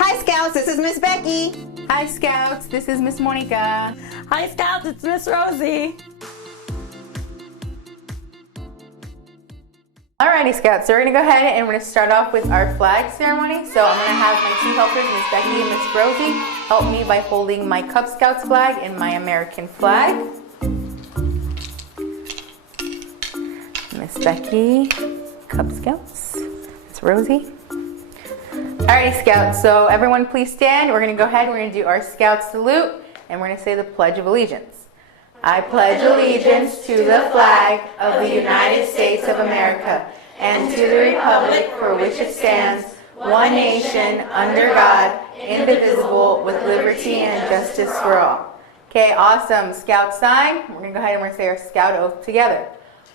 Hi Scouts, this is Miss Becky. Hi Scouts, this is Miss Monica. Hi Scouts, it's Miss Rosie. Alrighty Scouts, so we're going to go ahead and we're going to start off with our flag ceremony. So I'm going to have my two helpers, Miss Becky and Miss Rosie, help me by holding my Cub Scouts flag and my American flag. Miss Becky, Cub Scouts, Miss Rosie. Alrighty Scouts, so everyone please stand. We're going to go ahead and we're going to do our Scout salute and we're going to say the Pledge of Allegiance. I pledge allegiance to the flag of the United States of America and to the republic for which it stands, one nation, under God, indivisible, with liberty and justice for all. Okay, awesome. Scout sign. We're going to go ahead and we're going to say our Scout oath together.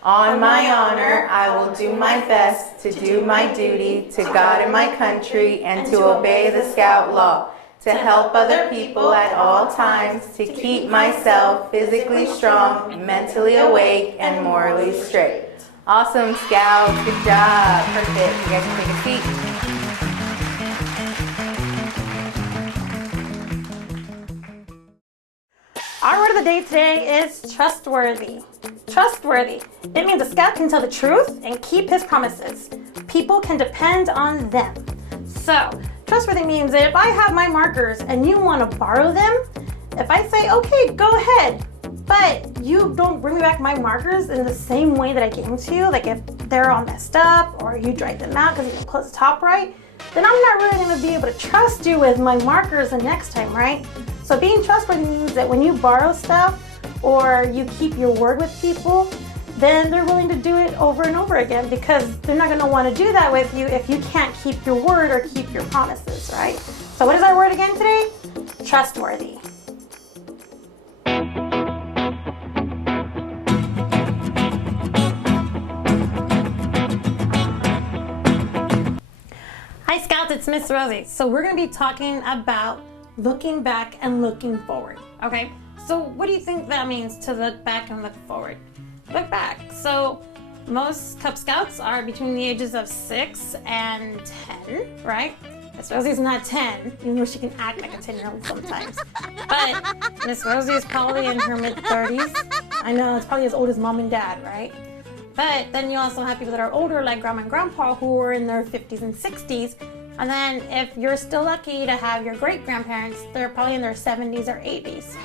On my honor, I will do my best to do my duty to God and my country and to obey the Scout law, to help other people at all times, to keep myself physically strong, mentally awake, and morally straight. Awesome, Scouts. Good job. Perfect. You guys can take a seat. Our word of the day today is trustworthy. Trustworthy. It means a Scout can tell the truth and keep his promises. People can depend on them. So, trustworthy means that if I have my markers and you want to borrow them, if I say, okay, go ahead, but you don't bring me back my markers in the same way that I gave them to you, like if they're all messed up or you dried them out because you didn't close the top right, then I'm not really going to be able to trust you with my markers the next time, right? So being trustworthy means that when you borrow stuff or you keep your word with people, then they're willing to do it over and over again because they're not going to want to do that with you if you can't keep your word or keep your promises, right? So what is our word again today? Trustworthy. Hi Scouts, it's Miss Rosie. So we're going to be talking about looking back and looking forward, okay? So what do you think that means to look back and look forward? Look back. So most Cub Scouts are between the ages of 6 and 10, right? Miss Rosie's not 10, even though she can act like a 10-year-old sometimes. But Miss Rosie is probably in her mid-30s. I know, it's probably as old as mom and dad, right? But then you also have people that are older, like grandma and grandpa, who are in their 50s and 60s. And then if you're still lucky to have your great-grandparents, they're probably in their 70s or 80s.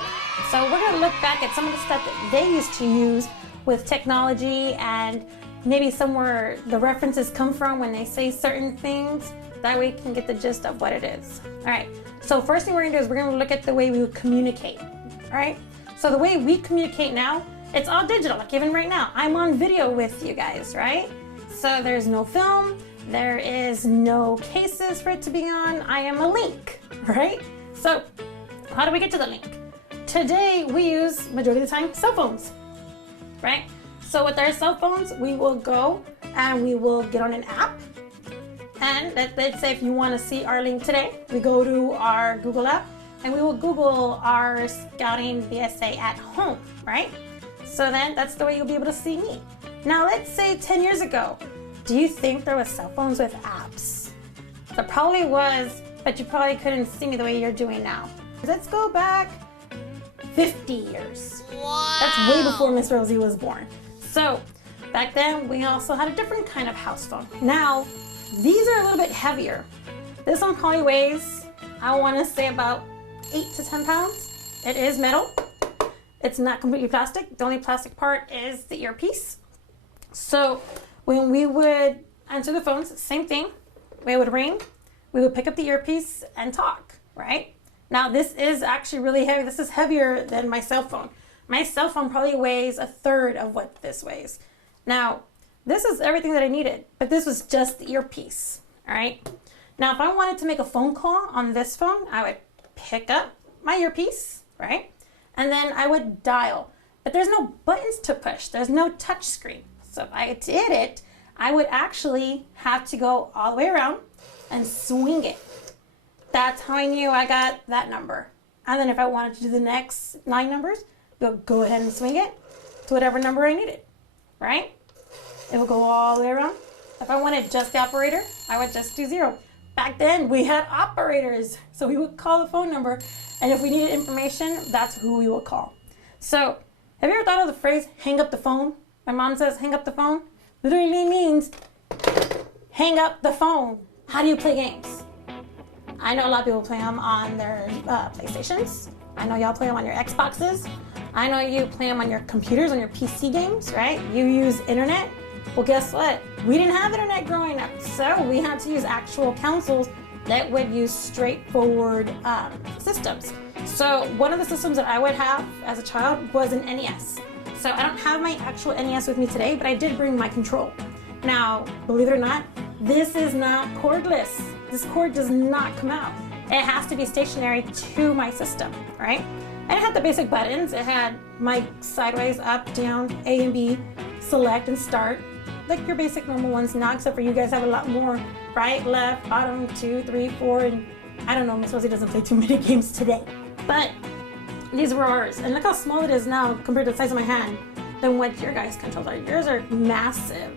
So we're going to look back at some of the stuff that they used to use with technology and maybe somewhere the references come from when they say certain things. That way you can get the gist of what it is. All right, so first thing we're going to do is we're going to look at the way we communicate. All right, so the way we communicate now, it's all digital, like even right now. I'm on video with you guys, right? So there's no film. There is no cases for it to be on. I am a link, right? So how do we get to the link? Today we use, majority of the time, cell phones, right? So with our cell phones, we will go and we will get on an app. And let's say if you want to see our link today, we go to our Google app and we will Google our Scouting BSA at home, right? So then that's the way you'll be able to see me. Now let's say 10 years ago, do you think there was cell phones with apps? There probably was, but you probably couldn't see me the way you're doing now. Let's go back 50 years. Wow. That's way before Miss Rosie was born. So back then we also had a different kind of house phone. Now these are a little bit heavier. This one probably weighs, I want to say about 8 to 10 pounds. It is metal. It's not completely plastic. The only plastic part is the earpiece. So when we would answer the phones, same thing. We would ring, we would pick up the earpiece and talk, right? Now this is actually really heavy. This is heavier than my cell phone. My cell phone probably weighs a third of what this weighs. Now, this is everything that I needed, but this was just the earpiece, all right? Now, if I wanted to make a phone call on this phone, I would pick up my earpiece, right? And then I would dial, but there's no buttons to push. There's no touch screen. So if I did it, I would actually have to go all the way around and swing it. That's how I knew I got that number. And then if I wanted to do the next 9 numbers, go ahead and swing it to whatever number I needed, right? It will go all the way around. If I wanted just the operator, I would just do 0. back then we had operators. So we would call the phone number, and if we needed information, that's who we would call. So have you ever thought of the phrase, hang up the phone? My mom says, hang up the phone. Literally means hang up the phone. How do you play games? I know a lot of people play them on their PlayStations. I know y'all play them on your Xboxes. I know you play them on your computers, on your PC games, right? You use internet. Well, guess what? We didn't have internet growing up, so we had to use actual consoles that would use straightforward systems. So one of the systems that I would have as a child was an NES. So I don't have my actual NES with me today, but I did bring my control. Now, believe it or not, this is not cordless. This cord does not come out. It has to be stationary to my system, right? And it had the basic buttons. It had mic sideways, up, down, A and B, select and start, like your basic normal ones now, except for you guys have a lot more, right, left, bottom, 2, 3, 4, and I don't know, Miss Rosie doesn't play too many games today. But these were ours, and look how small it is now compared to the size of my hand than what your guys' controls are. Yours are massive.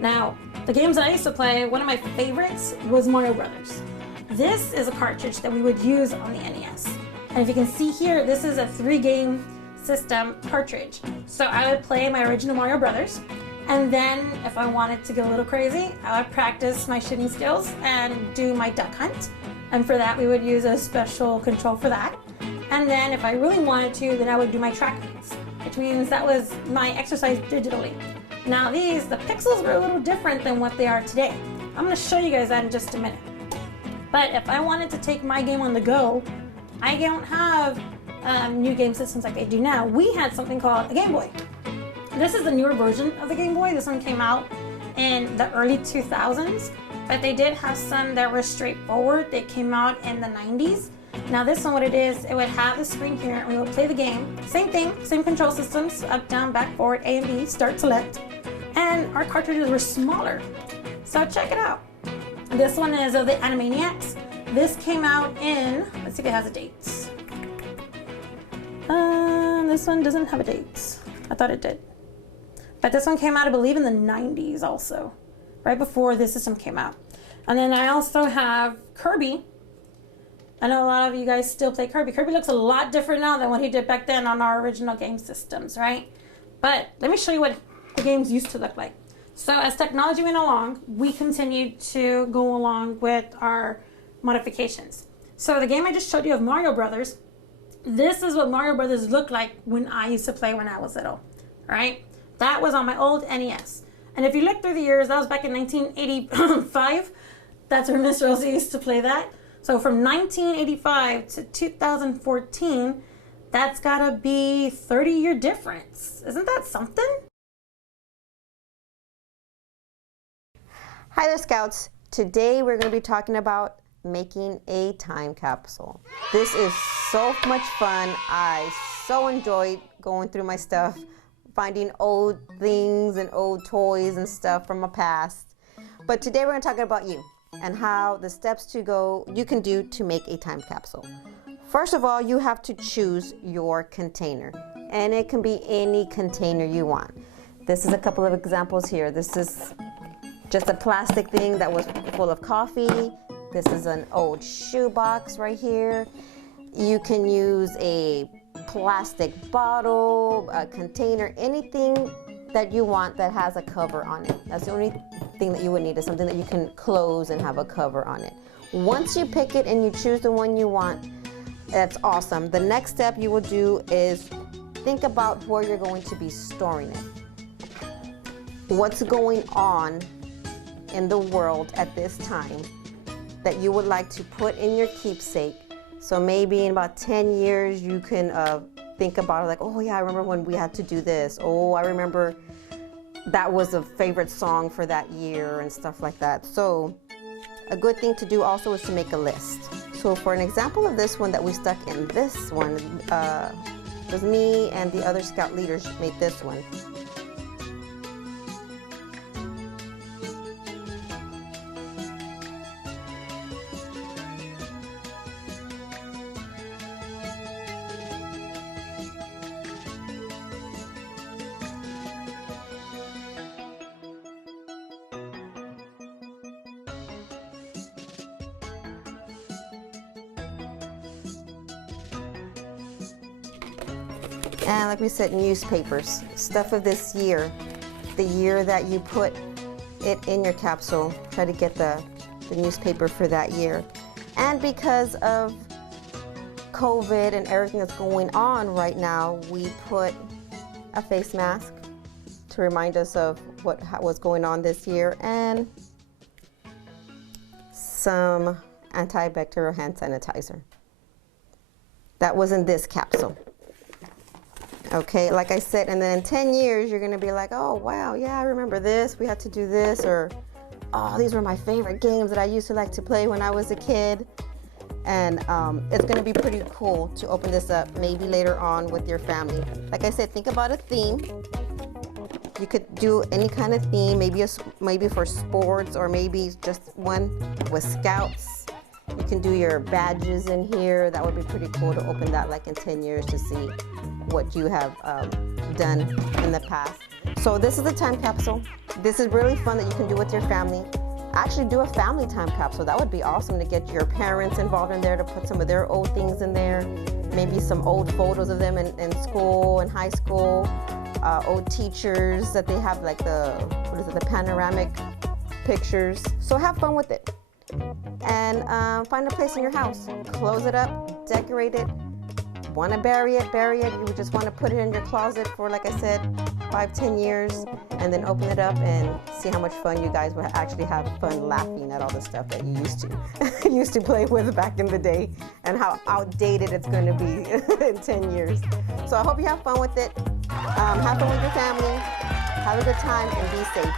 Now, the games that I used to play, one of my favorites was Mario Brothers. This is a cartridge that we would use on the NES. And if you can see here, this is a 3-game system cartridge. So I would play my original Mario Brothers, and then if I wanted to get a little crazy, I would practice my shooting skills and do my duck hunt. And for that, we would use a special control for that. And then if I really wanted to, then I would do my track meets, which means that was my exercise digitally. Now the pixels were a little different than what they are today. I'm gonna show you guys that in just a minute. But if I wanted to take my game on the go, I don't have new game systems like they do now. We had something called a Game Boy. This is the newer version of the Game Boy. This one came out in the early 2000s, but they did have some that were straightforward. They came out in the 90s. Now this one, what it is, it would have the screen here, and we would play the game. Same thing, same control systems, up, down, back, forward, A and B, start, select. And our cartridges were smaller. So check it out. This one is of the Animaniacs. This came out in, let's see if it has a date. This one doesn't have a date. I thought it did. But this one came out, I believe, in the 90s also, right before this system came out. And then I also have Kirby. I know a lot of you guys still play Kirby. Kirby looks a lot different now than what he did back then on our original game systems, right? But let me show you what the games used to look like. So as technology went along, we continued to go along with our modifications. So the game I just showed you of Mario Brothers, this is what Mario Brothers looked like when I used to play when I was little, right? That was on my old NES. And if you look through the years, that was back in 1985. That's where Miss Rosie used to play that. So from 1985 to 2014, that's gotta be 30-year difference. Isn't that something? Hi there, Scouts. Today we're going to be talking about making a time capsule. This is so much fun. I so enjoyed going through my stuff, finding old things and old toys and stuff from my past. But today we're going to talk about you and how the steps you can do to make a time capsule. First of all, you have to choose your container, and it can be any container you want. This is a couple of examples here. This is just a plastic thing that was full of coffee. This is an old shoebox right here. You can use a plastic bottle, a container, anything that you want that has a cover on it. That's the only thing that you would need, is something that you can close and have a cover on it. Once you pick it and you choose the one you want, that's awesome. The next step you will do is think about where you're going to be storing it. What's going on in the world at this time that you would like to put in your keepsake. So maybe in about 10 years you can think about it like, oh yeah, I remember when we had to do this. Oh, I remember that was a favorite song for that year and stuff like that. So a good thing to do also is to make a list. So for an example of this one that we stuck in, this one was me and the other Scout leaders made this one. And like we said, newspapers, stuff of this year, the year that you put it in your capsule, try to get the newspaper for that year. And because of COVID and everything that's going on right now, we put a face mask to remind us of what was going on this year, and some antibacterial hand sanitizer. That was in this capsule. Okay, like I said, and then in 10 years, you're gonna be like, oh wow, yeah, I remember this, we had to do this, or oh, these were my favorite games that I used to like to play when I was a kid. And it's gonna be pretty cool to open this up maybe later on with your family. Like I said, think about a theme. You could do any kind of theme, maybe for sports, or maybe just one with Scouts. You can do your badges in here. That would be pretty cool to open that like in 10 years to see what you have done in the past. So this is a time capsule. This is really fun that you can do with your family. Actually do a family time capsule. That would be awesome to get your parents involved in there, to put some of their old things in there. Maybe some old photos of them in school and high school. Old teachers that they have, like the panoramic pictures. So have fun with it. And find a place in your house. Close it up, decorate it. Want to bury it. You would just want to put it in your closet for, like I said, 5-10 years, and then open it up and see how much fun you guys will actually have fun laughing at all the stuff that you used to play with back in the day, and how outdated it's going to be in 10 years. So I hope you have fun with it. Have fun with your family. Have a good time and be safe.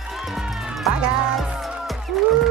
Bye, guys. Woo!